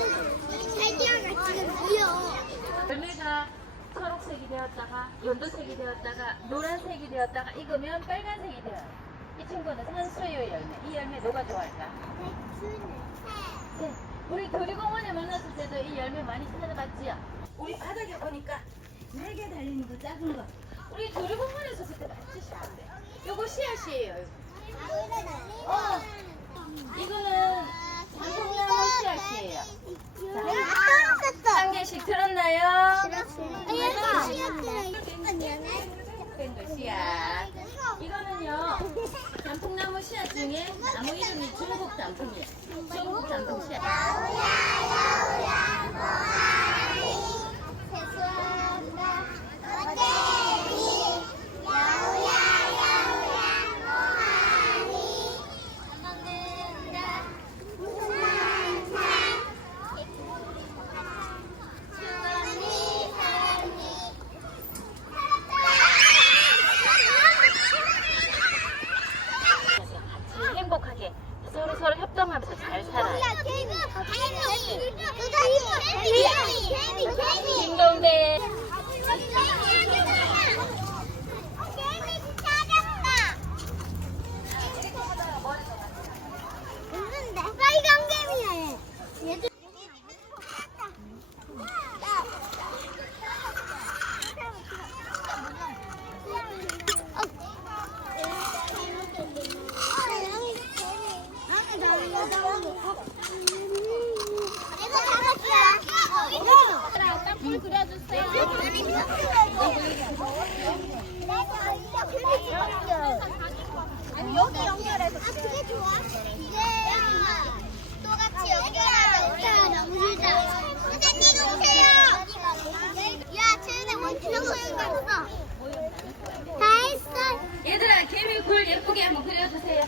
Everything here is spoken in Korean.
살기야가 지금 보여. 열매가 초록색이 되었다가 연두색이 되었다가 노란색이 되었다가 익으면 빨간색이 돼요. 이 친구는 산수유 열매. 이 열매 누가 좋아할까? 네. 우리 도리공원에 만났을 때도 이 열매 많이 찾아봤지요? 우리 바닥에 보니까 네 개 달리는 거 작은 거. 우리 도리공원에서 그때 맞추셨는데. 요거 씨앗이에요. 어. 이거는 단풍나무 씨앗이에요. 자, 한 개씩 들었나요? 씨앗. 이거는요, 단풍나무 씨앗 중에 나무 이름이 중국 단풍이에요. 중국 단풍 씨앗. 같이 행복하게 서로 서로 협동하면서 잘 살아요. 딩동대. 빨간 개미야 얘. 물 그려주세요. 아니 여기 연결해서 아 그게 좋아? 이게 똑같이 연결하자 너무 싫다 선생님 오세요 야 쟤네 원투명 소용 갔어 다 했어 얘들아, 개미 굴 예쁘게 한번 그려주세요.